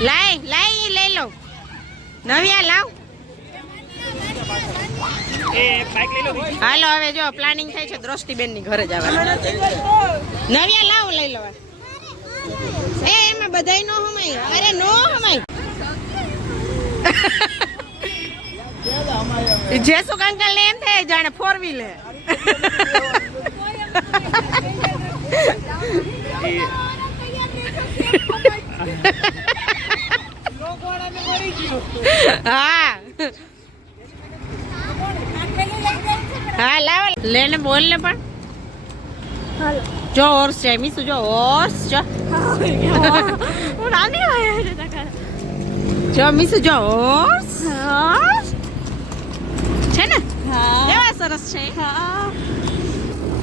લઈ લો નવ્યા લાવ હાલો હવે જો પ્લાનિંગ થાય છે દ્રષ્ટિબેન ની ઘરે જવાનું નવ્યા લાવ લઈ લો એમાં બધાય નો હમાય અરે નો હમાય જેસુ કંકલ ને એમ થાય જાણે 4 વ્હીલ હા હા લાવ લેને બોલ ને પણ જો હોર્સ છે મીસુ જો હોર્સ જો જો મીસુ જો હોર્સ છે ને કેવા સરસ છે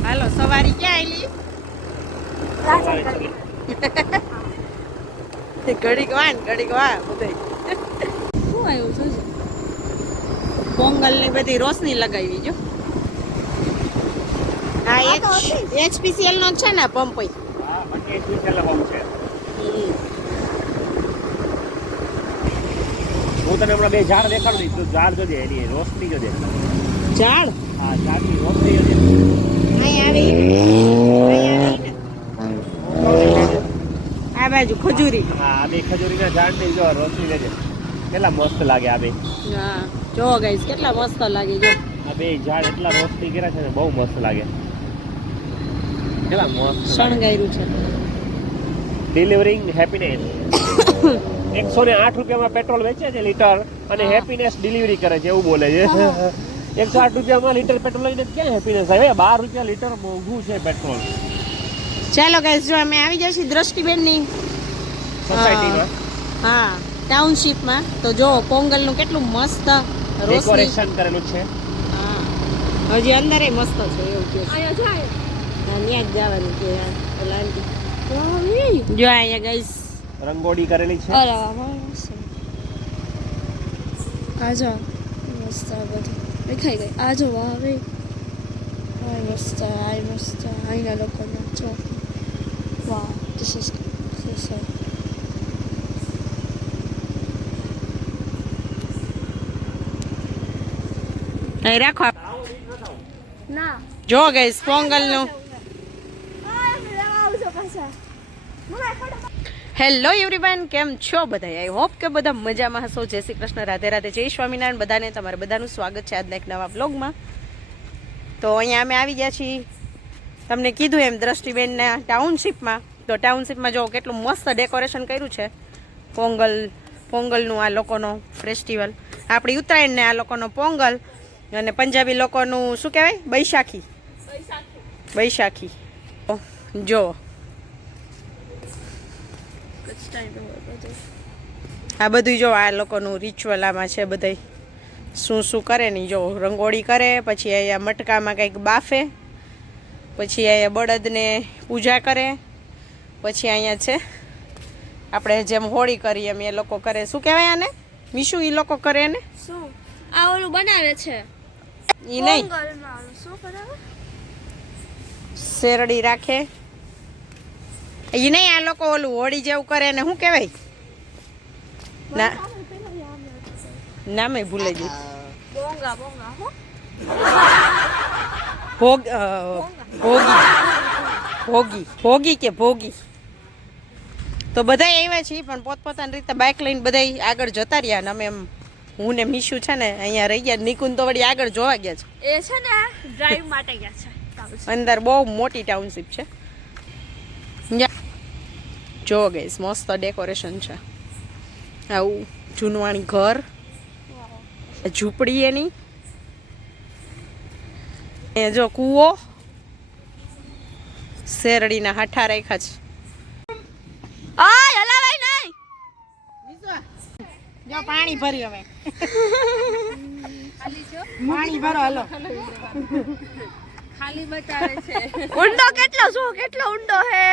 હાલો સવારી ક્યાં આવેલી ઘડીક વાન ઘડીક વા બધે શું આવ્યું છે પોંગલ ની બધી રોશની લગાવી જો હા એચપીસીએલ નો છે ને પંપ હા મને એચપીસીએલ નો પંપ છે હું તને હમણાં બે ઝાડ દેખાડું છું તું ઝાડ જોજે એની રોશની જોજે ઝાડ હા ઝાડની રોશની જોજે આ બાજુ ખજૂરી હા આ બે ખજૂરીના ઝાડની જો રોશની લેજે કેટલા મસ્ત લાગે આ બે હા જો ગાઈસ કેટલા મસ્ત લાગે જો આ બે ઝાડ એટલા રોશની કર્યા છે ને બહુ મસ્ત લાગે કેટલા મસ્ત શણગાયરું છે ડિલિવરિંગ હેપીનેસ 108 રૂપિયામાં પેટ્રોલ વેચે છે લીટર અને હેપીનેસ ડિલિવરી કરે છે એવું બોલે છે 108 રૂપિયામાં લીટર પેટ્રોલ લઈને ક્યાં હેપીનેસ આવે 12 રૂપિયા લીટર મોંઘું છે પેટ્રોલ ચાલો ગાઈસ જો અમે આવી જઈશું દ્રષ્ટિબેન ની સોસાયટીમાં હા ટાઉનશીપમાં તો જો પોંગલ નું કેટલું મસ્ત ડેકોરેશન કરેલું છે હા હજી અંદરે મસ્ત છે એવું કે આયો જાય હા ન્યા જ જવાનું કે લાંટી જો અહીંયા ગાઈસ રંગોળી કરેલી છે અરે આજો મસ્ત બધું દેખાઈ ગઈ આજો વાહ હવે મસ્ત આઈના લોકો જો વાહ ધીસ ઇઝ અહીં રાખો ના જો ગાઈસ પોંગલ નું હેલો એવરીવન કેમ છો બધા આઈ હોપ કે બધા મજામાં હશો જય શ્રી કૃષ્ણ રાધે રાધે જય સ્વામિનારાયણ બધાને તમારે બધાનું સ્વાગત છે આજના એક નવા બ્લોગમાં તો અહીંયા અમે આવી ગયા છીએ તમને કીધું એમ દ્રષ્ટિબેનના ટાઉનશીપમાં તો ટાઉનશીપમાં જો કેટલું મસ્ત ડેકોરેશન કર્યું છે પોંગલનું આ લોકોનો ફેસ્ટિવલ આપણી ઉત્તરાયણને આ લોકોનો પોંગલ અને પંજાબી લોકોનું શું કહેવાય બૈશાખી જો આ બધું જો આ લોકોનું રિચ્યુઅલ આમાં છે બધાય શું કરે ને જો રંગોળી કરે પછી અહીંયા મટકામાં કંઈક બાફે પછી અહીંયા બળદને પૂજા કરે પછી અહીંયા છે આપણે જેમ હોળી કરીએ એમ એ લોકો કરે શું કહેવાય આને મીશું એ લોકો કરે ને શું આ ઓલું બનાવે છે ઈ નહીં શું બનાવે શેરડી રાખે ઈ નહીં આ લોકો ઓલું હોળી જેવું કરે ને શું કહેવાય ના નામે ભૂલે ગઈ ભોગી કે ભોગી તો બધા એવા છીએ પણ પોતપોતાની રીતે બાઇક લઈને બધા આગળ જતા રહ્યા ને અમે એમ હું ને મીશું છે ને અહીંયા રહી ગયા નિકુંજ તો વળી આગળ જોવા ગયા છે એ છે ને ડ્રાઈવ માટે ગયા છે અંદર બહુ મોટી ટાઉનશીપ છે જો ગઈસ મસ્ત ડેકોરેશન છે આવું જૂનવાણી ઘર ઝૂંપડી એની એ જો કૂવો શેરડીના હાઠા રાખ્યા છે આય હલાવાય નહીં જો પાણી ભરી હવે પાણી ભરો હાલો ખાલી બતાવે છે ઊંડો કેટલો ઊંડો હે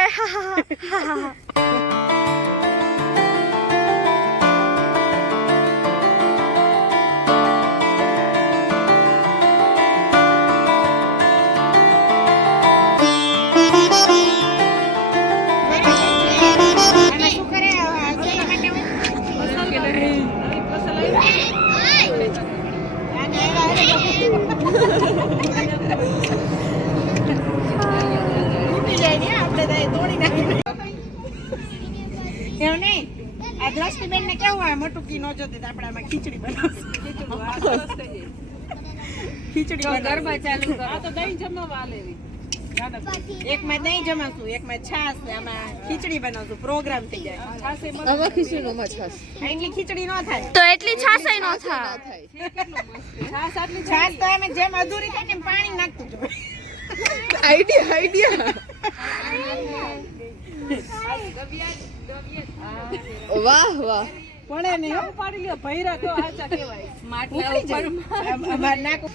દ્રષ્ટિબેન ને કેવું હોય મટુકી ન જોતી તો આપણે આમાં ખીચડી બનાવશું. ખીચડી ગરબા ચાલુ કરો. આ તો દહીં જમાવા લેવી. એકમાં દહીં જમાવશું, એકમાં છાશ ને આમાં ખીચડી બનાવશું. પ્રોગ્રામ થઈ જાય. હવે ખીચડીમાં છાશ. એટલી ખીચડી ન થાય. તો એટલી છાશ ય ન થાય. છાશ તો એમ જેમ અધૂરી થાય ને એમ પાણી નાખતું જવાય. આઈડિયા વાહ વાહ. પડે ને પાડી લ્યો ભૈરા તો આચા કહેવાય. માટલા ઉપર અમાર નાખો.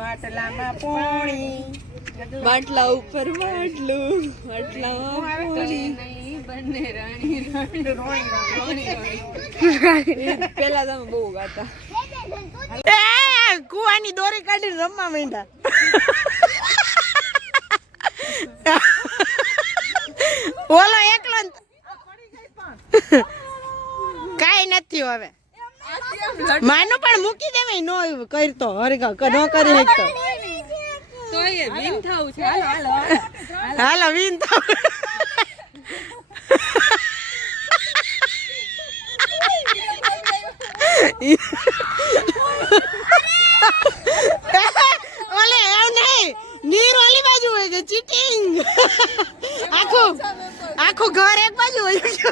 માટલામાં પોણી, માટલા ઉપર માટલું, માટલામાં પોણી બંને રાણી પેલા તમે બહુ ગાતા. કુવાની દોરી કાઢીને રમવા માંડ્યા. ઓલો એકલો કાઈ નથી હવે. માનો પણ મૂકી દેવાય નો કરતો હરગા ન કરી શકતો. તો એ વિન થાવું છે. હાલો હાલો વિન થાવ. ઓલે એમ નહીં, નીર ઓલી બાજુ હોય છે. ચીટિંગ. આખું ઘર એક બાજુ હોય છે.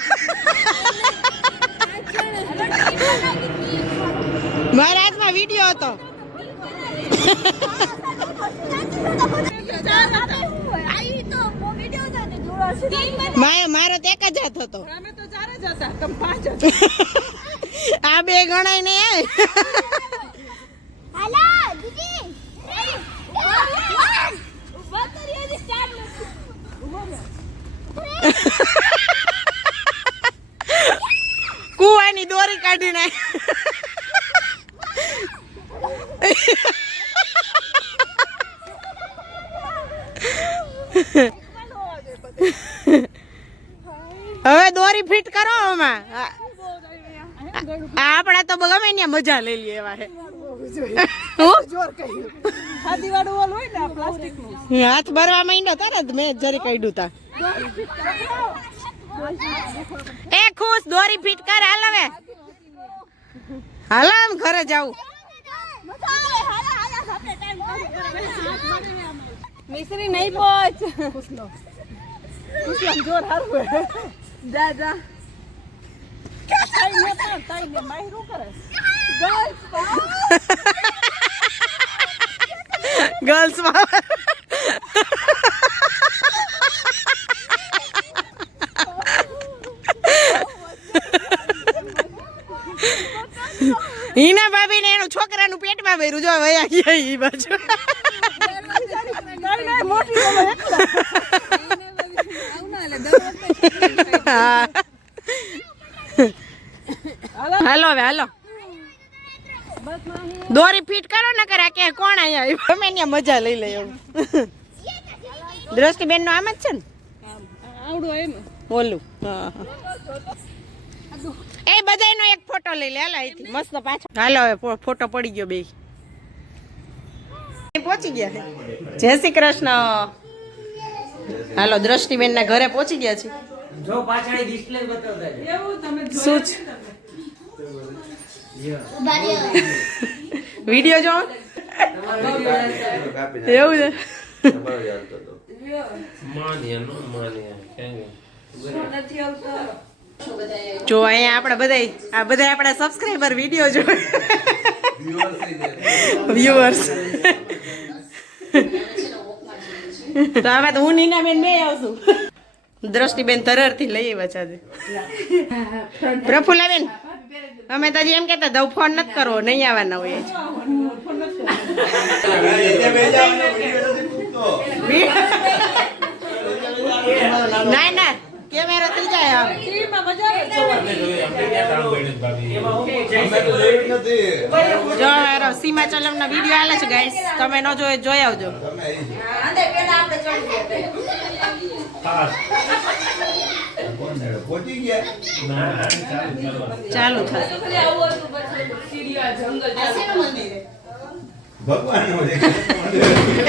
મારા હાથમાં વિડીયો હતો. મારો તો એક જ હાથ હતો. આ બે ગણાય ને. કુવાની દોરી કાઢી નાખ. હવે દોરી ફિટ કરો આમાં. આપડા તો ગમે ને મજા લઈ લઈએ એવા હે. હાથ ભરવા માંડ્યો તરત મેં જરી કાઢ્યું તા. એ ખુશ દોરી ફિટ કર. હાલ હવે હાલ આમ ઘરે જાવું. મિશ્રી નહીં પહોંચ. જોર હારું જા જા. ગર્લ્સ હિના ભાભી ને એનું છોકરાનું પેટમાં ભર્યું. જો વયા ગયા ઈ બાજુ. હાલો હવે હાલો દોરી ફિટ કરો ને કરે કે કોણ અહીંયા ગમે ત્યાં મજા લઈ લે એવું. દ્રષ્ટિબેન નો આમ જ છે ને ઓલું. એ બધાનો એક ફોટો લઈ લે. હાલો અહીંથી મસ્ત પાછો. હાલો હવે ફોટો પડી ગયો. બે પહોંચી ગયા. જય શ્રી કૃષ્ણ. હાલો દ્રષ્ટિબેન ના ઘરે પહોંચી ગયા છે. જો પાછળ ડિસ્પ્લે બતાવતા છે. શું છે વિડિયો જો એવું છે. જો અહીંયા આપણે બધા આપણા સબસ્ક્રાઇબર વિડિયો જો વ્યુઅર્સ. તો આમાં તો હું નીનાબેન બે આવશું. દ્રષ્ટિબેન તરરથી લઈ આવ્યા છે. પ્રફુલ્લાબેન અમે તો એમ કેતા દઉં ફોન નથી કરવો નહીં આવવાના હોય. ના ના કેમેરા થઈ જાય. જો સીમાચલમ ના વિડીયો આલે છે ગાઈસ. તમે ન જોઈ આવજો. ચાલુ થશે.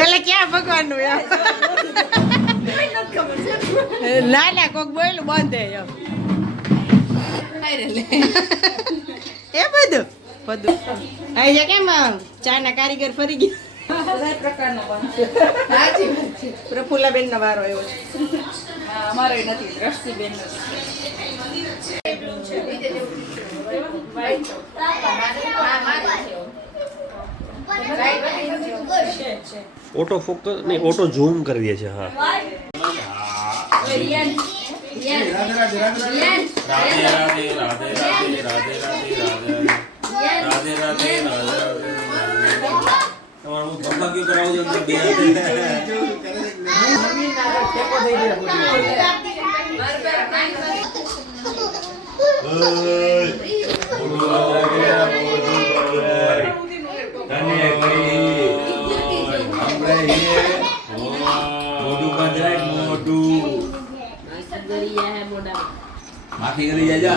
એટલે ક્યાં ભગવાન નું ના ના કોક બોયલું બંધ જો એ બધું અહીં છે કેમ ચાના કારીગર ફરી ગયા પ્રફુલ્લાબેન નો વારો આવ્યો અમારે નથી દ્રષ્ટિબેન ઓટો ફોકસ નહીં ઓટો ઝૂમ કરી દે છે હા માફી કરી જાય